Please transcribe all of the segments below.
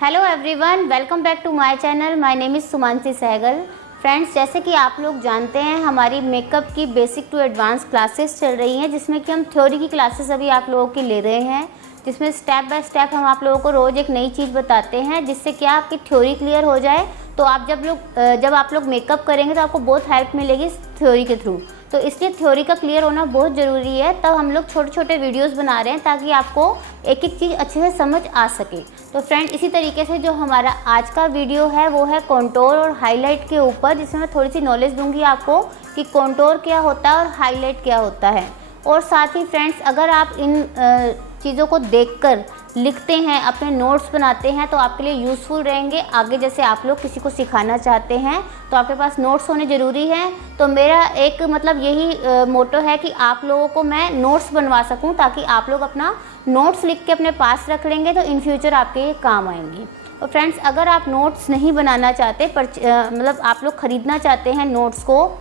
Hello everyone, welcome back to my channel. My name is Sumanshi Sehgal. Friends, जैसे कि आप लोग जानते हैं हमारी मेकअप की बेसिक टू एडवांस क्लासेस चल रही हैं, जिसमें कि हम थ्योरी की क्लासेस अभी आप लोगों की ले रहे हैं, जिसमें स्टेप बाय स्टेप हम आप लोगों को रोज़ एक नई चीज़ बताते हैं, जिससे क्या आपकी थ्योरी क्लियर हो जाए। तो आप जब आप लोग मेकअप करेंगे तो आपको बहुत हेल्प मिलेगी इस थ्योरी के थ्रू। तो इसलिए थ्योरी का क्लियर होना बहुत ज़रूरी है। तब हम लोग छोटे छोटे वीडियोस बना रहे हैं ताकि आपको एक एक चीज़ अच्छे से समझ आ सके। तो फ्रेंड, इसी तरीके से जो हमारा आज का वीडियो है वो है कॉन्टोर और हाईलाइट के ऊपर, जिसमें मैं थोड़ी सी नॉलेज दूंगी आपको कि कॉन्टोर क्या होता है और हाईलाइट क्या होता है। और साथ ही फ्रेंड्स, अगर आप इन चीज़ों को देखकर लिखते हैं, अपने नोट्स बनाते हैं, तो आपके लिए यूज़फुल रहेंगे। आगे जैसे आप लोग किसी को सिखाना चाहते हैं तो आपके पास नोट्स होने ज़रूरी हैं। तो मेरा एक मतलब यही मोटो है कि आप लोगों को मैं नोट्स बनवा सकूं, ताकि आप लोग अपना नोट्स लिख के अपने पास रख लेंगे तो इन फ्यूचर आपके ये काम आएंगी। और फ्रेंड्स, अगर आप नोट्स नहीं बनाना चाहते, मतलब आप लोग ख़रीदना चाहते हैं नोट्स को,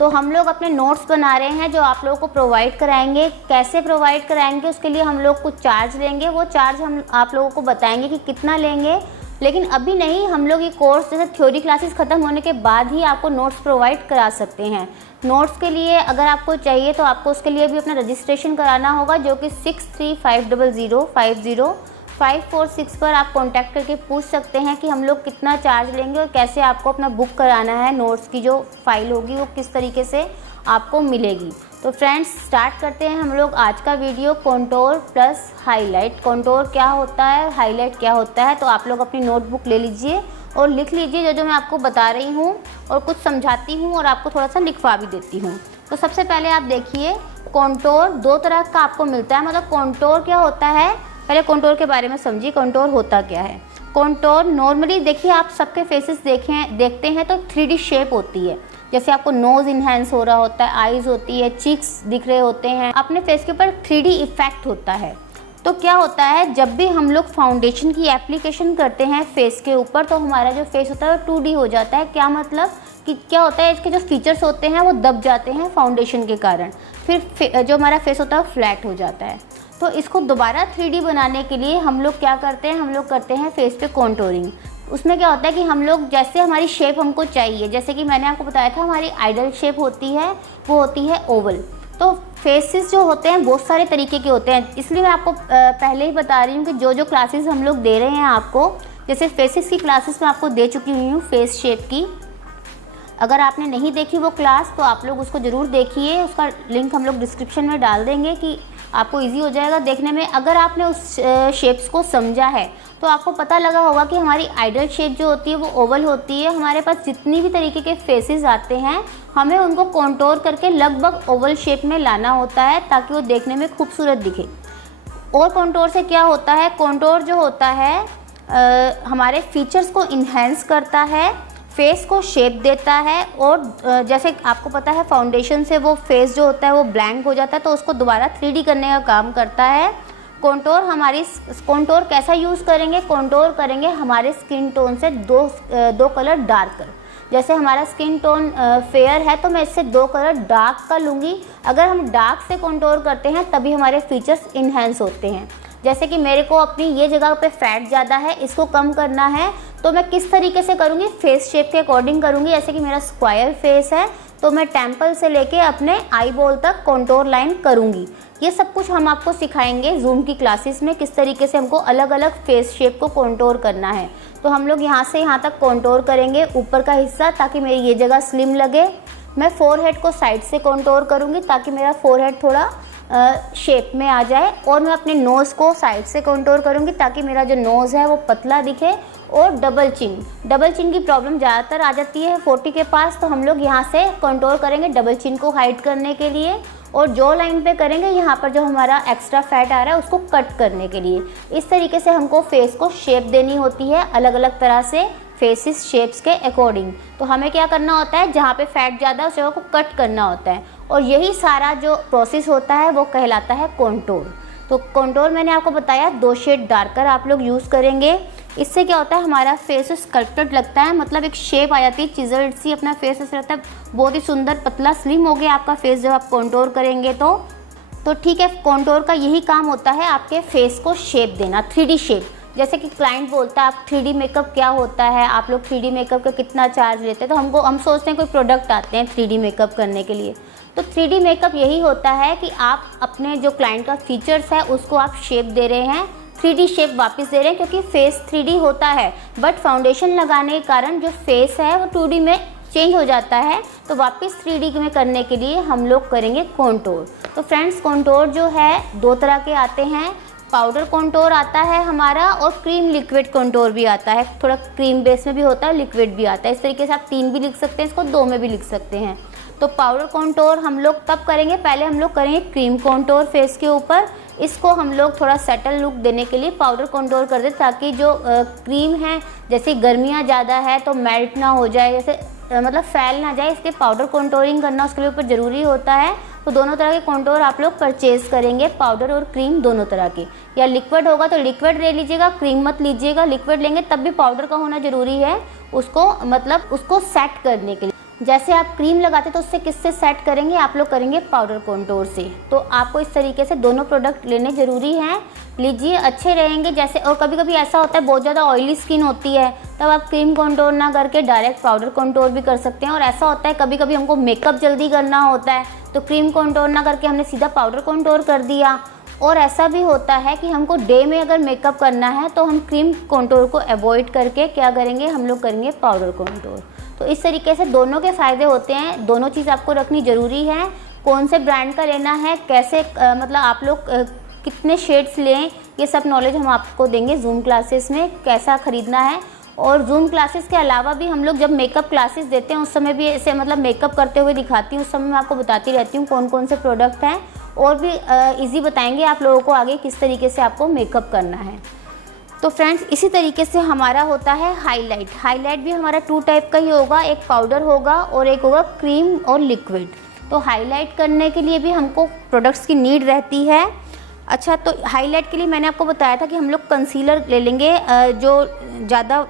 तो हम लोग अपने नोट्स बना रहे हैं जो आप लोगों को प्रोवाइड कराएंगे। कैसे प्रोवाइड कराएंगे उसके लिए हम लोग कुछ चार्ज लेंगे। वो चार्ज हम आप लोगों को बताएंगे कि कितना लेंगे, लेकिन अभी नहीं। हम लोग ये कोर्स जैसे थ्योरी क्लासेस ख़त्म होने के बाद ही आपको नोट्स प्रोवाइड करा सकते हैं। नोट्स के लिए अगर आपको चाहिए तो आपको उसके लिए भी अपना रजिस्ट्रेशन कराना होगा, जो कि 63500546 पर आप कांटेक्ट करके पूछ सकते हैं कि हम लोग कितना चार्ज लेंगे और कैसे आपको अपना बुक कराना है। नोट्स की जो फाइल होगी वो किस तरीके से आपको मिलेगी। तो फ्रेंड्स, स्टार्ट करते हैं हम लोग आज का video, contour plus highlight. Contour क्या होता है, हाईलाइट क्या होता है। तो आप लोग अपनी नोटबुक ले लीजिए और लिख लीजिए जो मैं आपको बता रही हूँ, और कुछ समझाती हूँ और आपको थोड़ा सा लिखवा भी देती हूँ। तो सबसे पहले आप देखिए, कॉन्टोर दो तरह का आपको मिलता है। मतलब कॉन्टोर क्या होता है, पहले कॉन्टोर के बारे में समझिए। कॉन्टोर होता क्या है। कॉन्टोर नॉर्मली देखिए, आप सबके फेसेस देखते हैं तो 3D शेप होती है। जैसे आपको नोज़ इन्हेंस हो रहा होता है, आईज़ होती है, चीक्स दिख रहे होते हैं, अपने फेस के ऊपर 3D इफेक्ट होता है। तो क्या होता है, जब भी हम लोग फाउंडेशन की एप्लीकेशन करते हैं फेस के ऊपर, तो हमारा जो फेस होता है वो 2D हो जाता है। क्या मतलब कि क्या होता है, इसके जो फीचर्स होते हैं वो दब जाते हैं फाउंडेशन के कारण। फिर जो हमारा फेस होता है वो फ्लैट हो जाता है। तो इसको दोबारा 3D बनाने के लिए हम लोग क्या करते हैं, हम लोग करते हैं फेस पे कॉन्टोरिंग। उसमें क्या होता है कि हम लोग जैसे हमारी शेप हमको चाहिए, जैसे कि मैंने आपको बताया था हमारी आइडल शेप होती है, वो होती है ओवल। तो फेसेस जो होते हैं बहुत सारे तरीके के होते हैं, इसलिए मैं आपको पहले ही बता रही हूँ कि जो क्लासेस हम लोग दे रहे हैं आपको, जैसे फेसेस की क्लासेस मैं आपको दे चुकी हुई हूँ फेस शेप की। अगर आपने नहीं देखी वो क्लास तो आप लोग उसको ज़रूर देखिए, उसका लिंक हम लोग डिस्क्रिप्शन में डाल देंगे कि आपको इजी हो जाएगा देखने में। अगर आपने उस शेप्स को समझा है तो आपको पता लगा होगा कि हमारी आइडल शेप जो होती है वो ओवल होती है। हमारे पास जितनी भी तरीके के फेसेस आते हैं, हमें उनको कॉन्टोर करके लगभग ओवल शेप में लाना होता है, ताकि वो देखने में खूबसूरत दिखे। और कॉन्टोर से क्या होता है, कॉन्टोर जो होता है हमारे फीचर्स को इन्हेंस करता है, फेस को शेप देता है। और जैसे आपको पता है फाउंडेशन से वो फेस जो होता है वो ब्लैंक हो जाता है, तो उसको दोबारा 3D करने का काम करता है। कॉन्टोर कैसा यूज़ करेंगे, कॉन्टोर करेंगे हमारे स्किन टोन से दो कलर डार्कर। जैसे हमारा स्किन टोन फेयर है तो मैं इससे 2 कलर डार्क का लूँगी। अगर हम डार्क से कॉन्टोर करते हैं तभी हमारे फीचर्स इन्हेंस होते हैं। जैसे कि मेरे को अपनी ये जगह पे फैट ज़्यादा है, इसको कम करना है, तो मैं किस तरीके से करूँगी, फेस शेप के अकॉर्डिंग करूँगी। जैसे कि मेरा स्क्वायर फेस है तो मैं टेम्पल से लेके अपने आई बॉल तक कॉन्टोर लाइन करूँगी। ये सब कुछ हम आपको सिखाएंगे जूम की क्लासेस में, किस तरीके से हमको अलग अलग फेस शेप को कॉन्टोर करना है। तो हम लोग यहाँ से यहाँ तक कॉन्टोर करेंगे ऊपर का हिस्सा, ताकि मेरी ये जगह स्लिम लगे। मैं फोरहेड को साइड से कॉन्टोर करूँगी ताकि मेरा फोरहेड थोड़ा शेप में आ जाए। और मैं अपने नोज़ को साइड से कॉन्टोर करूँगी ताकि मेरा जो नोज़ है वो पतला दिखे। और डबल चिन की प्रॉब्लम ज़्यादातर आ जाती है 40 के पास, तो हम लोग यहाँ से कॉन्टोर करेंगे डबल चिन को हाइड करने के लिए। और जो लाइन पे करेंगे यहाँ पर जो हमारा एक्स्ट्रा फैट आ रहा है उसको कट करने के लिए। इस तरीके से हमको फेस को शेप देनी होती है अलग अलग तरह से, फेसेस शेप्स के अकॉर्डिंग। तो हमें क्या करना होता है, जहाँ पे फैट ज़्यादा है उस जगह को कट करना होता है। और यही सारा जो प्रोसेस होता है वो कहलाता है कॉन्टोर। तो कॉन्टोर मैंने आपको बताया 2 शेड डार्कर आप लोग यूज़ करेंगे। इससे क्या होता है, हमारा फेस स्कल्प्टेड लगता है, मतलब एक शेप आ जाती है चिजल्ड सी अपना फेस, ऐसा लगता है बहुत ही सुंदर पतला स्लिम हो गया आपका फेस जब आप कॉन्टोर करेंगे तो ठीक है। कॉन्टोर का यही काम होता है, आपके फेस को शेप देना, 3D शेप। जैसे कि क्लाइंट बोलता है आप 3D मेकअप क्या होता है, आप लोग 3D मेकअप का कितना चार्ज लेते हैं, तो हम सोचते हैं कोई प्रोडक्ट आते हैं 3D मेकअप करने के लिए। तो 3D मेकअप यही होता है कि आप अपने जो क्लाइंट का फीचर्स है उसको आप शेप दे रहे हैं, 3D शेप वापस दे रहे हैं, क्योंकि फेस 3D होता है बट फाउंडेशन लगाने के कारण जो फेस है वो 2D में चेंज हो जाता है, तो वापस 3D में करने के लिए हम लोग करेंगे कॉन्टोर। तो फ्रेंड्स कॉन्टोर जो है 2 तरह के आते हैं, पाउडर कॉन्टोर आता है हमारा और क्रीम लिक्विड कॉन्टोर भी आता है, थोड़ा क्रीम बेस में भी होता है, लिक्विड भी आता है। इस तरीके से आप 3 भी लिख सकते हैं, इसको 2 में भी लिख सकते हैं। तो पाउडर कॉन्टोर हम लोग तब करेंगे, पहले हम लोग करेंगे क्रीम कॉन्टोर फेस के ऊपर, इसको हम लोग थोड़ा सेटल लुक देने के लिए पाउडर कॉन्टोर कर दे, ताकि जो क्रीम है जैसे गर्मियाँ ज़्यादा है तो मेल्ट ना हो जाए, जैसे मतलब फैल ना जाए, इसके पाउडर कॉन्टोरिंग करना उसके ऊपर ज़रूरी होता है। तो दोनों तरह के कॉन्टोर आप लोग परचेज़ करेंगे, पाउडर और क्रीम दोनों तरह के, या लिक्विड होगा तो लिक्विड ले लीजिएगा, क्रीम मत लीजिएगा। लिक्विड लेंगे तब भी पाउडर का होना ज़रूरी है, उसको मतलब उसको सेट करने के लिए। जैसे आप क्रीम लगाते तो उससे किससे सेट करेंगे, आप लोग करेंगे पाउडर कॉन्टोर से। तो आपको इस तरीके से दोनों प्रोडक्ट लेने ज़रूरी हैं, लीजिए, अच्छे रहेंगे। जैसे और कभी कभी ऐसा होता है बहुत ज़्यादा ऑयली स्किन होती है, तब आप क्रीम कॉन्टोर ना करके डायरेक्ट पाउडर कॉन्टोर भी कर सकते हैं। और ऐसा होता है कभी कभी हमको मेकअप जल्दी करना होता है तो क्रीम कॉन्टोर ना करके हमने सीधा पाउडर कॉन्टोर कर दिया। और ऐसा भी होता है कि हमको डे में अगर मेकअप करना है तो हम क्रीम कॉन्टोर को अवॉइड करके क्या करेंगे, हम लोग करेंगे पाउडर कॉन्टोर। तो इस तरीके से दोनों के फ़ायदे होते हैं, दोनों चीज़ आपको रखनी ज़रूरी है। कौन से ब्रांड का लेना है, कैसे मतलब आप लोग कितने शेड्स लें, ये सब नॉलेज हम आपको देंगे जूम क्लासेस में, कैसा ख़रीदना है। और जूम क्लासेस के अलावा भी हम लोग जब मेकअप क्लासेस देते हैं उस समय भी ऐसे मतलब मेकअप करते हुए दिखाती हूँ, उस समय मैं आपको बताती रहती हूँ कौन कौन से प्रोडक्ट हैं, और भी ईजी बताएंगे आप लोगों को आगे किस तरीके से आपको मेकअप करना है। तो फ्रेंड्स इसी तरीके से हमारा होता है हाईलाइट। हाईलाइट भी हमारा 2 टाइप का ही होगा, एक पाउडर होगा और एक होगा क्रीम और लिक्विड। तो हाईलाइट करने के लिए भी हमको प्रोडक्ट्स की नीड रहती है। अच्छा, तो हाईलाइट के लिए मैंने आपको बताया था कि हम लोग कंसीलर ले लेंगे, जो ज़्यादा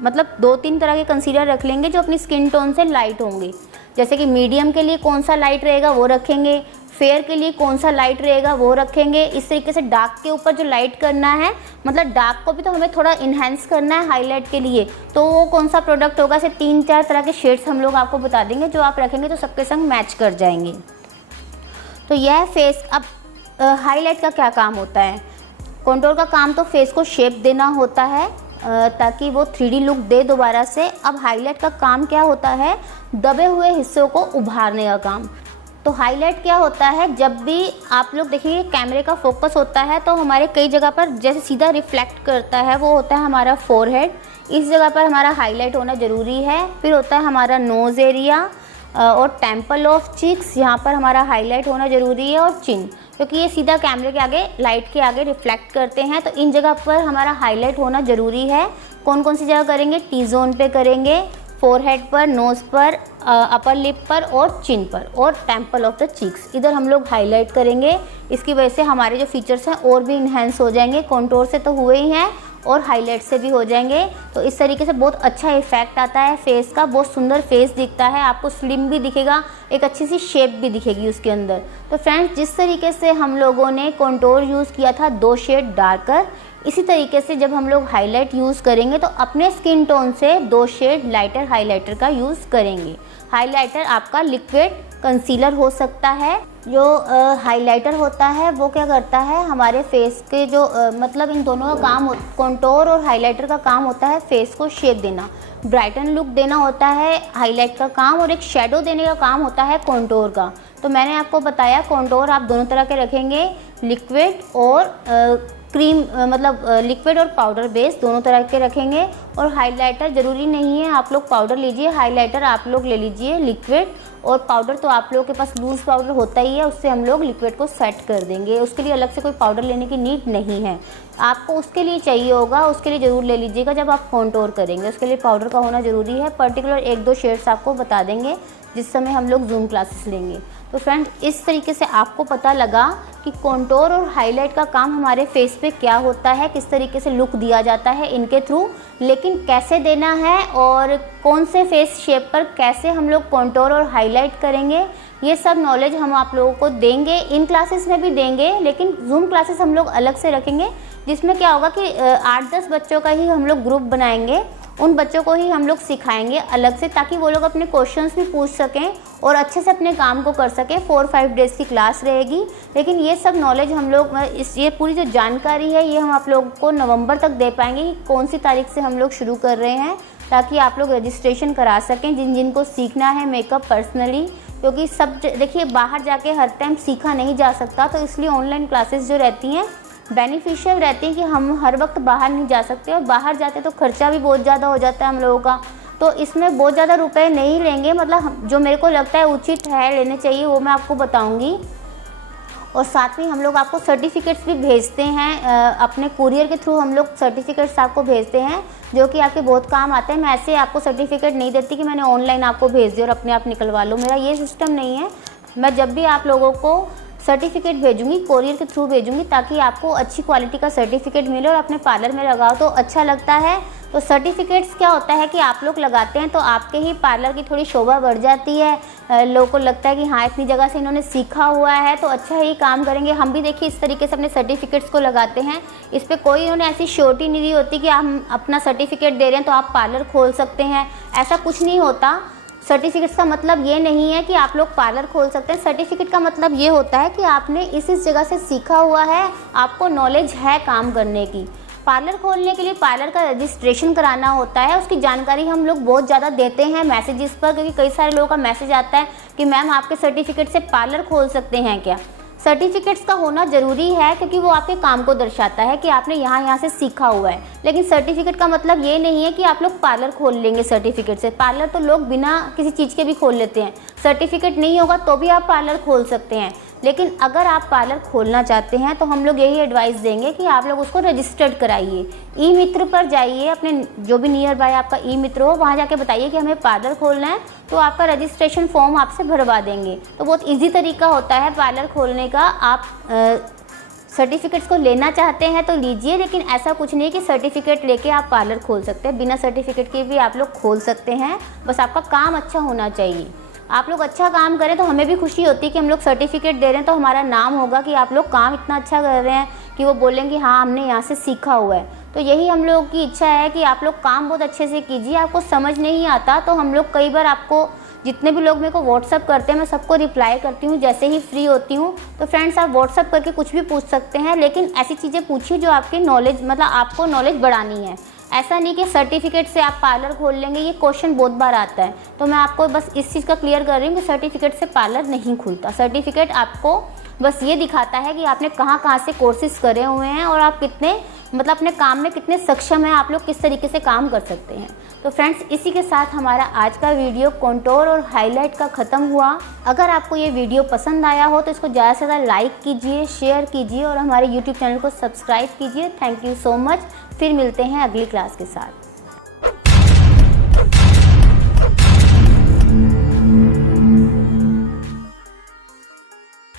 मतलब 2-3 तरह के कंसीलर रख लेंगे जो अपनी स्किन टोन से लाइट होंगे। जैसे कि मीडियम के लिए कौन सा लाइट रहेगा वो रखेंगे, फेयर के लिए कौन सा लाइट रहेगा वो रखेंगे। इस तरीके से डार्क के ऊपर जो लाइट करना है, मतलब डार्क को भी तो हमें थोड़ा इन्हेंस करना है हाईलाइट के लिए, तो वो कौन सा प्रोडक्ट होगा। ऐसे 3-4 तरह के शेड्स हम लोग आपको बता देंगे जो आप रखेंगे तो सबके संग मैच कर जाएंगे। तो यह फेस। अब हाईलाइट का क्या काम होता है, कॉन्टोर का काम तो फेस को शेप देना होता है ताकि वो 3D लुक दे दोबारा से। अब हाईलाइट का काम क्या होता है, दबे हुए हिस्सों को उभारने का काम। तो हाईलाइट क्या होता है, जब भी आप लोग देखिए कैमरे का फोकस होता है तो हमारे कई जगह पर जैसे सीधा रिफ्लेक्ट करता है, वो होता है हमारा फोरहेड, इस जगह पर हमारा हाईलाइट होना ज़रूरी है। फिर होता है हमारा नोज़ एरिया और टेम्पल ऑफ चीक्स, यहाँ पर हमारा हाईलाइट होना ज़रूरी है, और चिन, क्योंकि ये सीधा कैमरे के आगे लाइट के आगे रिफ्लेक्ट करते हैं, तो इन जगह पर हमारा हाईलाइट होना ज़रूरी है। कौन कौन सी जगह करेंगे, टी जोन पे करेंगे, फोरहेड पर, नोज़ पर, अपर लिप पर और चिन पर, और टेम्पल ऑफ द चीक्स, इधर हम लोग हाईलाइट करेंगे। इसकी वजह से हमारे जो फीचर्स हैं और भी इन्हेंस हो जाएंगे, कॉन्टोर से तो हुए ही हैं और हाईलाइट से भी हो जाएंगे। तो इस तरीके से बहुत अच्छा इफेक्ट आता है फेस का, बहुत सुंदर फेस दिखता है, आपको स्लिम भी दिखेगा, एक अच्छी सी शेप भी दिखेगी उसके अंदर। तो फ्रेंड्स जिस तरीके से हम लोगों ने कॉन्टोर यूज़ किया था 2 शेड डार्कर, इसी तरीके से जब हम लोग हाईलाइट यूज़ करेंगे तो अपने स्किन टोन से 2 शेड लाइटर हाईलाइटर का यूज़ करेंगे। हाईलाइटर आपका लिक्विड कंसीलर हो सकता है। जो हाइलाइटर होता है वो क्या करता है, हमारे फेस के जो मतलब इन दोनों का काम, कॉन्टोर और हाइलाइटर का काम होता है फेस को शेप देना, ब्राइटन लुक देना होता है हाईलाइट का काम, और एक शेडो देने का काम होता है कॉन्टोर का। तो मैंने आपको बताया कॉन्टोर आप दोनों तरह के रखेंगे, लिक्विड और क्रीम, मतलब लिक्विड और पाउडर बेस दोनों तरह के रखेंगे। और हाइलाइटर ज़रूरी नहीं है आप लोग पाउडर लीजिए, हाइलाइटर आप लोग ले लीजिए लिक्विड, और पाउडर तो आप लोगों के पास लूज़ पाउडर होता ही है, उससे हम लोग लिक्विड को सेट कर देंगे। उसके लिए अलग से कोई पाउडर लेने की नीड नहीं है, आपको उसके लिए चाहिए होगा, उसके लिए ज़रूर ले लीजिएगा जब आप कॉन्टोर करेंगे, उसके लिए पाउडर का होना ज़रूरी है। पर्टिकुलर 1-2 शेड्स आपको बता देंगे जिस समय हम लोग जूम क्लासेस लेंगे। तो फ्रेंड्स इस तरीके से आपको पता लगा कि कॉन्टोर और हाईलाइट का काम हमारे फेस पे क्या होता है, किस तरीके से लुक दिया जाता है इनके थ्रू, लेकिन कैसे देना है और कौन से फेस शेप पर कैसे हम लोग कॉन्टोर और हाईलाइट करेंगे, ये सब नॉलेज हम आप लोगों को देंगे, इन क्लासेस में भी देंगे, लेकिन जूम क्लासेस हम लोग अलग से रखेंगे जिसमें क्या होगा कि 8-10 बच्चों का ही हम लोग ग्रुप बनाएंगे, उन बच्चों को ही हम लोग सिखाएंगे अलग से, ताकि वो लोग अपने क्वेश्चंस भी पूछ सकें और अच्छे से अपने काम को कर सकें। 4-5 डेज़ की क्लास रहेगी, लेकिन ये सब नॉलेज हम लोग ये पूरी जो जानकारी है ये हम आप लोगों को नवंबर तक दे पाएंगे कि कौन सी तारीख से हम लोग शुरू कर रहे हैं, ताकि आप लोग रजिस्ट्रेशन करा सकें जिनको सीखना है मेकअप पर्सनली। क्योंकि सब देखिए बाहर जाके हर टाइम सीखा नहीं जा सकता, तो इसलिए ऑनलाइन क्लासेस जो रहती हैं बेनिफिशियल रहती हैं कि हम हर वक्त बाहर नहीं जा सकते, और बाहर जाते तो खर्चा भी बहुत ज़्यादा हो जाता है हम लोगों का। तो इसमें बहुत ज़्यादा रुपए नहीं लेंगे, मतलब जो मेरे को लगता है उचित है लेने चाहिए वो मैं आपको बताऊंगी। और साथ में हम लोग आपको सर्टिफिकेट्स भी भेजते हैं, अपने कुरियर के थ्रू हम लोग सर्टिफिकेट्स आपको भेजते हैं जो कि आपके बहुत काम आते हैं। मैं ऐसे आपको सर्टिफिकेट नहीं देती कि मैंने ऑनलाइन आपको भेज दिया और अपने आप निकलवा लो, मेरा ये सिस्टम नहीं है। मैं जब भी आप लोगों को सर्टिफिकेट भेजूंगी कोरियर के थ्रू भेजूंगी, ताकि आपको अच्छी क्वालिटी का सर्टिफिकेट मिले और अपने पार्लर में लगाओ तो अच्छा लगता है। तो सर्टिफिकेट्स क्या होता है कि आप लोग लगाते हैं तो आपके ही पार्लर की थोड़ी शोभा बढ़ जाती है, लोगों को लगता है कि हाँ इतनी जगह से इन्होंने सीखा हुआ है तो अच्छा ही काम करेंगे। हम भी देखिए इस तरीके से अपने सर्टिफिकेट्स को लगाते हैं, इस पर कोई इन्होंने ऐसी श्योरिटी नहीं दी होती कि हम अपना सर्टिफिकेट दे रहे हैं तो आप पार्लर खोल सकते हैं, ऐसा कुछ नहीं होता। सर्टिफिकेट्स का मतलब ये नहीं है कि आप लोग पार्लर खोल सकते हैं। सर्टिफिकेट का मतलब ये होता है कि आपने इस जगह से सीखा हुआ है, आपको नॉलेज है काम करने की। पार्लर खोलने के लिए पार्लर का रजिस्ट्रेशन कराना होता है, उसकी जानकारी हम लोग बहुत ज़्यादा देते हैं मैसेजेस पर, क्योंकि कई सारे लोगों का मैसेज आता है कि मैम आपके सर्टिफिकेट से पार्लर खोल सकते हैं क्या। सर्टिफिकेट्स का होना ज़रूरी है क्योंकि वो आपके काम को दर्शाता है कि आपने यहाँ से सीखा हुआ है, लेकिन सर्टिफिकेट का मतलब ये नहीं है कि आप लोग पार्लर खोल लेंगे सर्टिफिकेट से। पार्लर तो लोग बिना किसी चीज़ के भी खोल लेते हैं, सर्टिफिकेट नहीं होगा तो भी आप पार्लर खोल सकते हैं। लेकिन अगर आप पार्लर खोलना चाहते हैं तो हम लोग यही एडवाइस देंगे कि आप लोग उसको रजिस्टर्ड कराइए। ई मित्र पर जाइए, अपने जो भी नियर बाय आपका ई मित्र हो वहाँ जाके बताइए कि हमें पार्लर खोलना है, तो आपका रजिस्ट्रेशन फॉर्म आपसे भरवा देंगे। तो बहुत इजी तरीका होता है पार्लर खोलने का। आप सर्टिफिकेट्स को लेना चाहते हैं तो लीजिए, लेकिन ऐसा कुछ नहीं कि सर्टिफिकेट लेके आप पार्लर खोल सकते हैं, बिना सर्टिफिकेट के भी आप लोग खोल सकते हैं। बस आपका काम अच्छा होना चाहिए। आप लोग अच्छा काम करें तो हमें भी खुशी होती है कि हम लोग सर्टिफिकेट दे रहे हैं, तो हमारा नाम होगा कि आप लोग काम इतना अच्छा कर रहे हैं कि वो बोलेंगे हाँ हमने यहाँ से सीखा हुआ है। तो यही हम लोगों की इच्छा है कि आप लोग काम बहुत अच्छे से कीजिए। आपको समझ नहीं आता तो हम लोग कई बार आपको जितने भी लोग मेरे को व्हाट्सअप करते हैं मैं सबको रिप्लाई करती हूँ जैसे ही फ्री होती हूँ। तो फ्रेंड्स आप व्हाट्सअप करके कुछ भी पूछ सकते हैं, लेकिन ऐसी चीज़ें पूछिए जो आपकी नॉलेज मतलब आपको नॉलेज बढ़ानी है। ऐसा नहीं कि सर्टिफिकेट से आप पार्लर खोल लेंगे, ये क्वेश्चन बहुत बार आता है। तो मैं आपको बस इस चीज़ का क्लियर कर रही हूँ कि सर्टिफिकेट से पार्लर नहीं खुलता। सर्टिफिकेट आपको बस ये दिखाता है कि आपने कहाँ से कोर्सेज करे हुए हैं और आप कितने मतलब अपने काम में कितने सक्षम हैं, आप लोग किस तरीके से काम कर सकते हैं। तो फ्रेंड्स इसी के साथ हमारा आज का वीडियो कॉन्टोर और हाईलाइट का ख़त्म हुआ। अगर आपको ये वीडियो पसंद आया हो तो इसको ज़्यादा से ज़्यादा लाइक कीजिए, शेयर कीजिए और हमारे यूट्यूब चैनल को सब्सक्राइब कीजिए। Thank you so much. फिर मिलते हैं अगली क्लास के साथ।